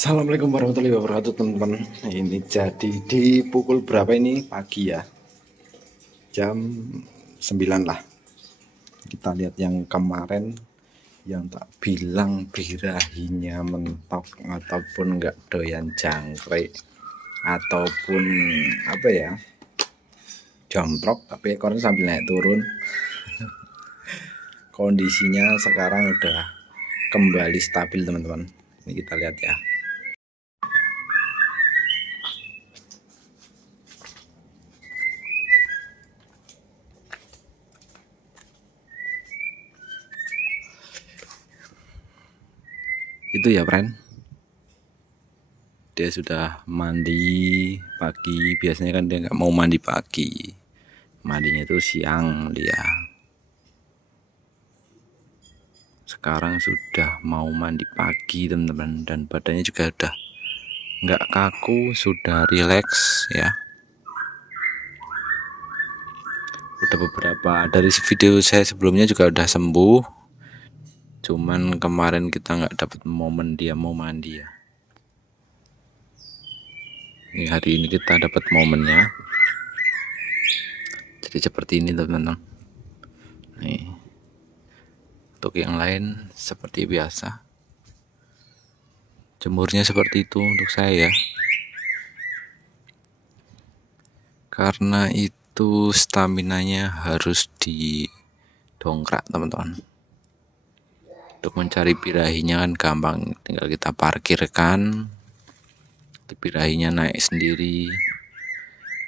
Assalamualaikum warahmatullahi wabarakatuh teman-teman. Ini jadi di pukul berapa ini? Pagi ya, jam 9 lah. Kita lihat yang kemarin yang tak bilang birahinya mentok ataupun enggak doyan jangkrik ataupun apa ya, jomprok, tapi ekornya sambil naik turun. Kondisinya sekarang udah kembali stabil teman-teman. Ini kita lihat ya. Itu ya friend, dia sudah mandi pagi. Biasanya kan dia nggak mau mandi pagi, mandinya itu siang. Dia sekarang sudah mau mandi pagi teman-teman, dan badannya juga udah nggak kaku, sudah rileks ya. Udah beberapa dari video saya sebelumnya juga udah sembuh, cuman kemarin kita nggak dapat momen dia mau mandi ya. Ini hari ini kita dapat momennya, jadi seperti ini teman-teman. Nih, untuk yang lain seperti biasa, jemurnya seperti itu untuk saya ya. Karena itu staminanya harus didongkrak teman-teman. Untuk mencari birahinya kan gampang, tinggal kita parkirkan, birahinya naik sendiri.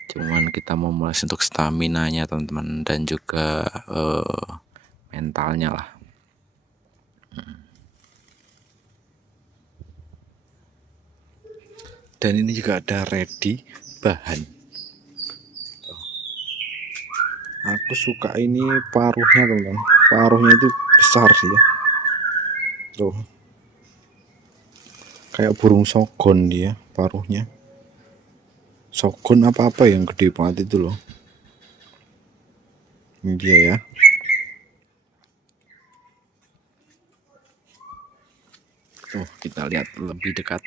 Cuman kita mau memelas untuk staminanya teman-teman, dan juga mentalnya lah. Dan ini juga ada ready bahan. Aku suka ini paruhnya teman-teman, paruhnya itu besar sih ya. Tuh, kayak burung sogon dia paruhnya. Sogon apa-apa yang gede banget itu loh. Ini dia ya. Tuh, kita lihat lebih dekat.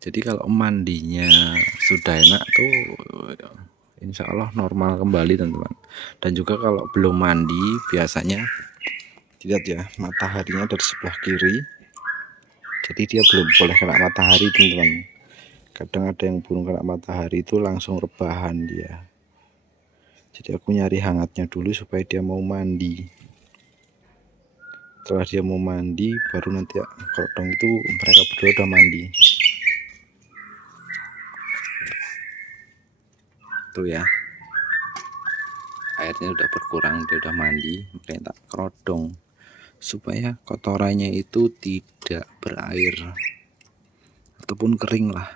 Jadi kalau mandinya sudah enak tuh, insya Allah normal kembali teman-teman. Dan juga kalau belum mandi, biasanya lihat ya, mataharinya dari sebelah kiri, jadi dia belum boleh kena matahari teman-teman. Kadang ada yang burung kena matahari itu langsung rebahan dia. Jadi aku nyari hangatnya dulu supaya dia mau mandi. Setelah dia mau mandi, baru nanti kodong itu mereka berdua udah mandi. Tuh ya, airnya udah berkurang, dia udah mandi. Makanya tak kerodong supaya kotorannya itu tidak berair ataupun kering lah.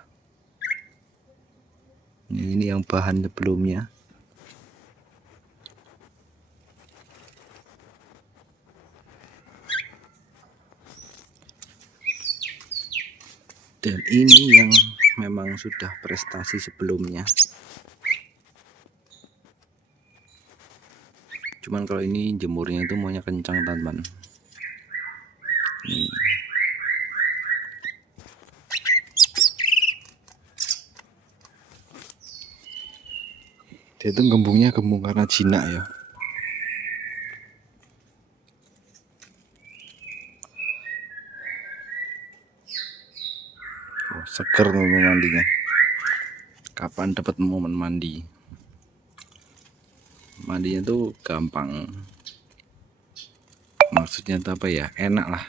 Ini yang bahan sebelumnya. Dan ini yang memang sudah prestasi sebelumnya. Cuman kalau ini jemurnya itu maunya kencang teman-teman. Dia itu gembungnya gembung karena jinak ya. Oh, seger mandinya. Kapan dapat momen mandi? Mandinya tuh gampang. Maksudnya itu apa ya? Enak lah.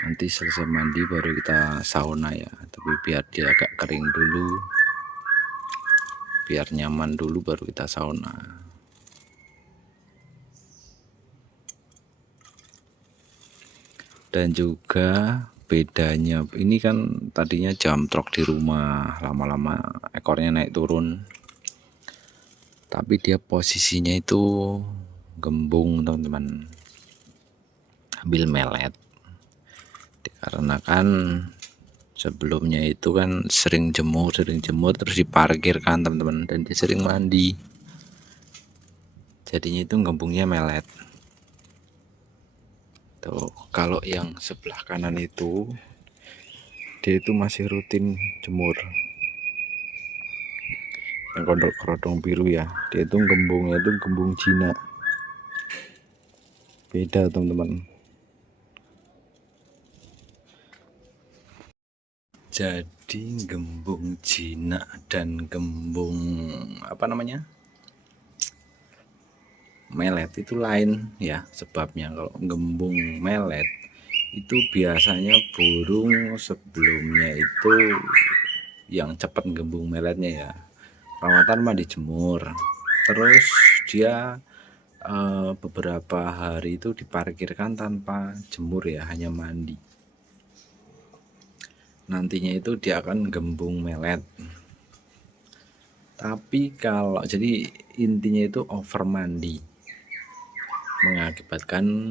Nanti selesai mandi baru kita sauna ya. Tapi biar dia agak kering dulu, biar nyaman dulu, baru kita sauna. Dan juga bedanya, ini kan tadinya jamtrok di rumah, lama-lama ekornya naik turun, tapi dia posisinya itu gembung teman-teman, ambil melet, dikarenakan Sebelumnya itu kan sering jemur terus diparkirkan teman-teman, dan dia sering mandi, jadinya itu gembungnya melet tuh. Kalau yang sebelah kanan itu dia itu masih rutin jemur, yang kerodong biru ya, dia itu gembungnya itu gembung Cina, beda teman-teman. Jadi gembung Cina dan gembung melet itu lain ya sebabnya. Kalau gembung melet itu biasanya burung sebelumnya itu yang cepat gembung meletnya ya, perawatan mah dijemur, terus dia beberapa hari itu diparkirkan tanpa jemur ya, hanya mandi. Nantinya itu dia akan gembung melet. Tapi kalau jadi intinya itu over mandi mengakibatkan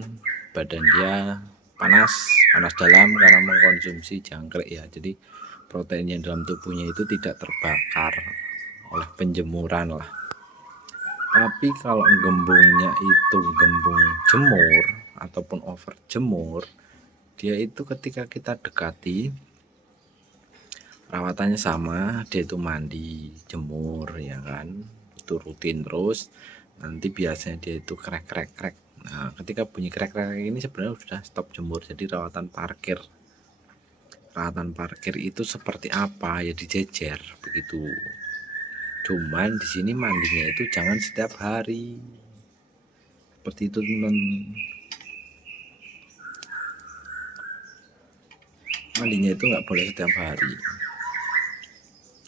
badan dia panas dalam karena mengkonsumsi jangkrik ya. Jadi protein yang dalam tubuhnya itu tidak terbakar oleh penjemuran lah. Tapi kalau gembungnya itu gembung jemur ataupun over jemur, dia itu ketika kita dekati perawatannya sama, dia itu mandi, jemur ya kan, itu rutin terus. Nanti biasanya dia itu krek. Nah, ketika bunyi krek ini sebenarnya sudah stop jemur. Jadi rawatan parkir itu seperti apa ya, dijejer begitu. Cuman di sini mandinya itu jangan setiap hari, seperti itu teman. Mandinya itu nggak boleh setiap hari,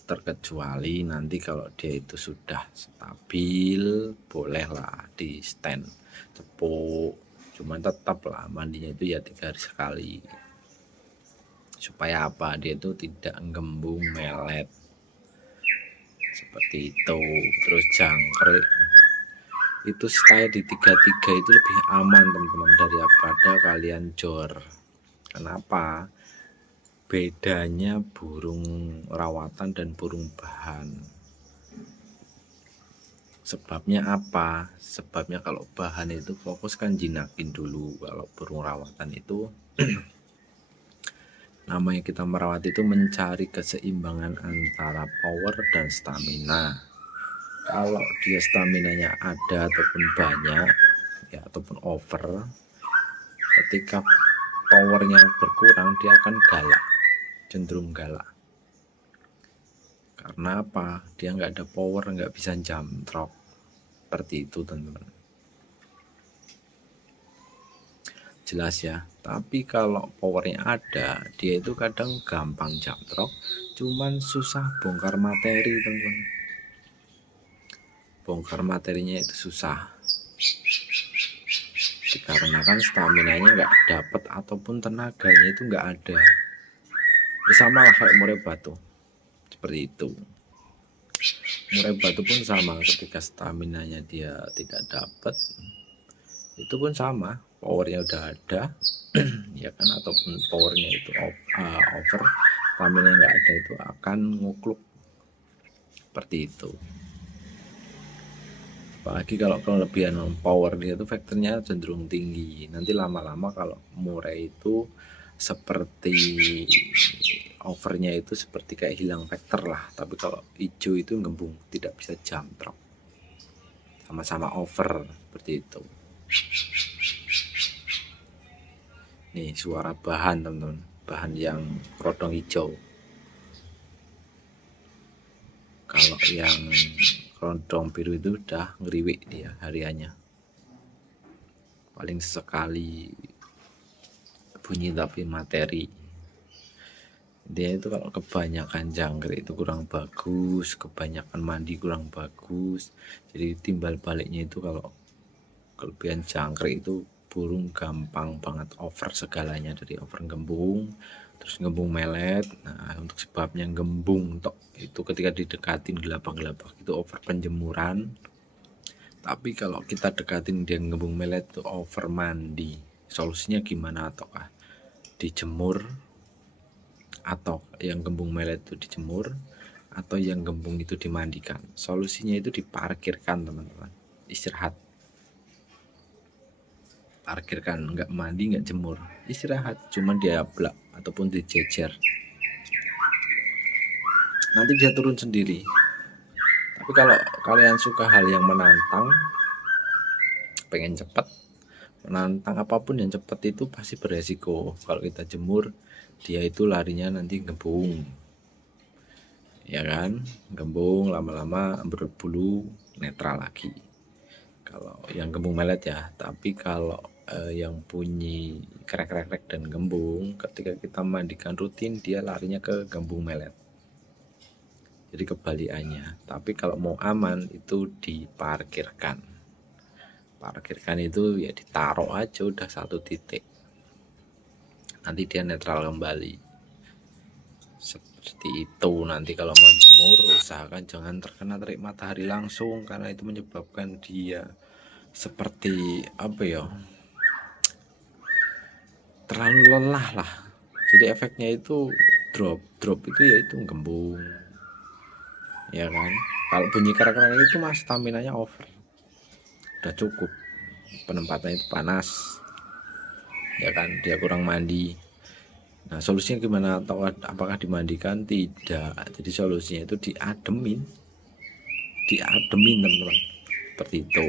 terkecuali nanti kalau dia itu sudah stabil, bolehlah di stand cepuk. Cuman tetap lah mandinya itu ya 3 hari sekali, supaya apa, dia itu tidak gembung melet seperti itu. Terus jangkrik itu stay di 33 itu lebih aman teman-teman daripada kalian jor. Kenapa? Bedanya burung rawatan dan burung bahan. Sebabnya apa? Sebabnya kalau bahan itu fokus kan jinakin dulu. Kalau burung rawatan itu namanya kita merawat itu mencari keseimbangan antara power dan stamina. Kalau dia staminanya ada ataupun banyak ya, ataupun over, ketika powernya berkurang dia akan galak, cenderung galak. Karena apa? Dia nggak ada power, nggak bisa jamtrok, seperti itu teman-teman. Jelas ya. Tapi kalau powernya ada, dia itu kadang gampang jamtrok, cuman susah bongkar materi teman-teman. Bongkar materinya itu susah, dikarenakan staminanya nggak dapat ataupun tenaganya itu nggak ada. Ya sama lah kayak murai batu, seperti itu. Murai batu pun sama, ketika staminanya dia tidak dapat, itu pun sama, powernya udah ada ya kan, ataupun powernya itu over, stamina nggak ada, itu akan ngukluk seperti itu. Apalagi kalau kelebihan power dia itu faktornya cenderung tinggi, nanti lama-lama kalau murai itu seperti overnya itu seperti kayak hilang vektor lah. Tapi kalau hijau itu gembung, tidak bisa jamtrok, sama-sama over seperti itu. Nih suara bahan teman-teman, bahan yang kerodong hijau. Kalau yang kerodong biru itu udah ngeriwik dia hariannya, paling sekali bunyi tapi materi. Dia itu kalau kebanyakan jangkrik itu kurang bagus, kebanyakan mandi kurang bagus. Jadi timbal baliknya itu kalau kelebihan jangkrik itu burung gampang banget over segalanya, dari over gembung, terus gembung melet. Nah, untuk sebabnya gembung tok itu ketika didekatin gelabah-gelabah itu over penjemuran. Tapi kalau kita dekatin dia gembung melet itu over mandi. Solusinya gimana? Ataukah dijemur atau yang gembung melet itu dijemur, atau yang gembung itu dimandikan. Solusinya itu diparkirkan teman-teman, istirahat, parkirkan, nggak mandi nggak jemur, istirahat, cuman diablak ataupun dijejer, nanti dia turun sendiri. Tapi kalau kalian suka hal yang menantang, pengen cepat, menantang apapun yang cepat itu pasti beresiko. Kalau kita jemur, dia itu larinya nanti gembung, ya kan, gembung lama-lama berbulu netral lagi kalau yang gembung melet ya. Tapi kalau yang bunyi krek-krek dan gembung, ketika kita mandikan rutin, dia larinya ke gembung melet, jadi kebalikannya. Tapi kalau mau aman itu diparkirkan. Parkirkan itu ya ditaruh aja udah satu titik, nanti dia netral kembali. Seperti itu. Nanti kalau mau jemur, usahakan jangan terkena terik matahari langsung, karena itu menyebabkan dia seperti apa ya, terlalu lelah lah. Jadi efeknya itu drop itu ya itu gembung, ya kan. Kalau bunyi kerak-kerak itu mas stamina-nya over, udah cukup, penempatannya itu panas, ya kan, dia kurang mandi. Nah solusinya gimana? Atau apakah dimandikan? Tidak. Jadi solusinya itu diademin teman-teman, seperti itu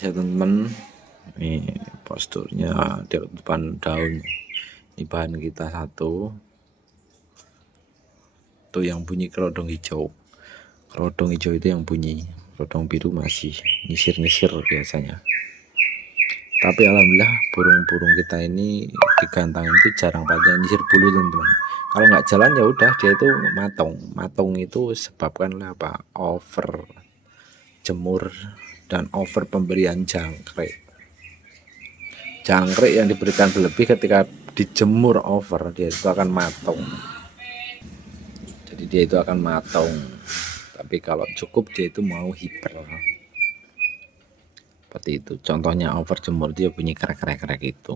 ya teman-teman. Ini posturnya di depan daun, ini bahan kita satu tuh yang bunyi kerodong hijau. Kerodong hijau itu yang bunyi, kerodong biru masih nyisir-nyisir biasanya. Tapi alhamdulillah burung-burung kita ini di gantang itu jarang pada nyisir bulu teman-teman. Kalau nggak jalan ya udah dia itu matung itu sebabkan apa, over jemur dan over pemberian jangkrik yang diberikan berlebih. Ketika dijemur over, dia itu akan matung, jadi dia itu akan matung. Tapi kalau cukup dia itu mau hiper, seperti itu. Contohnya over jemur dia bunyi krek-krek itu.